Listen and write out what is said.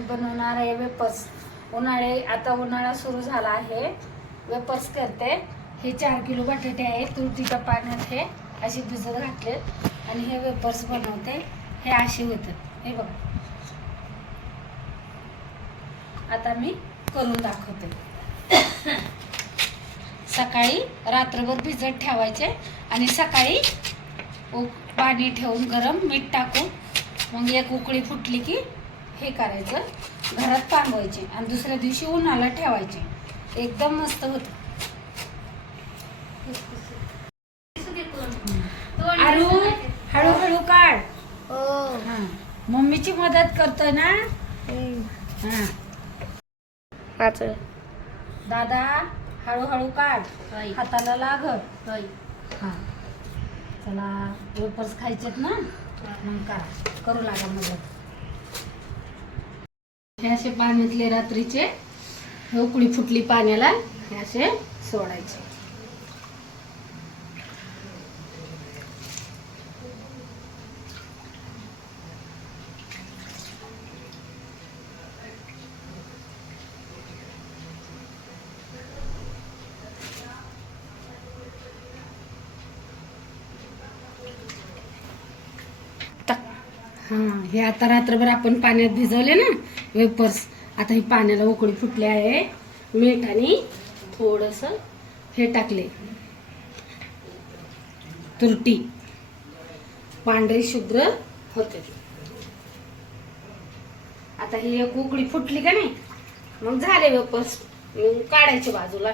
मी बनवणार आहे वेपर्स. आता उन्हाळा सुरू झाला आहे. वेपर्स करते. हे 4 किलो बटाटे आहेत, तुरटीच्या पाण्यात हे असे भिजत घातलेत आणि हे वेपर्स बनवते. हे असे होतात, हे बघा. आता मी करून दाखवते. सकाळी रात्रभर भिजत ठेवायचे आणि सकाळी पाणी ठेवून गरम मीठ टाकून मग एक उकळी फुटली की हे करायचं, घरात पांगवायचे आणि दुसऱ्या दिवशी उन्हाला ठेवायचे. एकदम मस्त होतं. आरू हळूहळू काढ. हां, मम्मीची मदत करतोय ना. हां, दादा हळूहळू काढ, हाताला लागत. हां, चला वेपर्स खायचेत ना, मग करू लागा मदत. हे असे पाण्यातले रात्रीचे उकळी फुटली पाण्याला हे असे सोडायचे. हां, हे आता रात्रभर आपण पाण्यात भिजवले ना वेपर्स. आता हे पाण्याला उकळी फुटले आहे. मीठ आणि थोडंसं हे टाकले, तुरटी, पांढरी शुभ्र होते. आता ही एक उकळी फुटली का नाही, मग झाले वेपर्स. मग काढायचे बाजूला.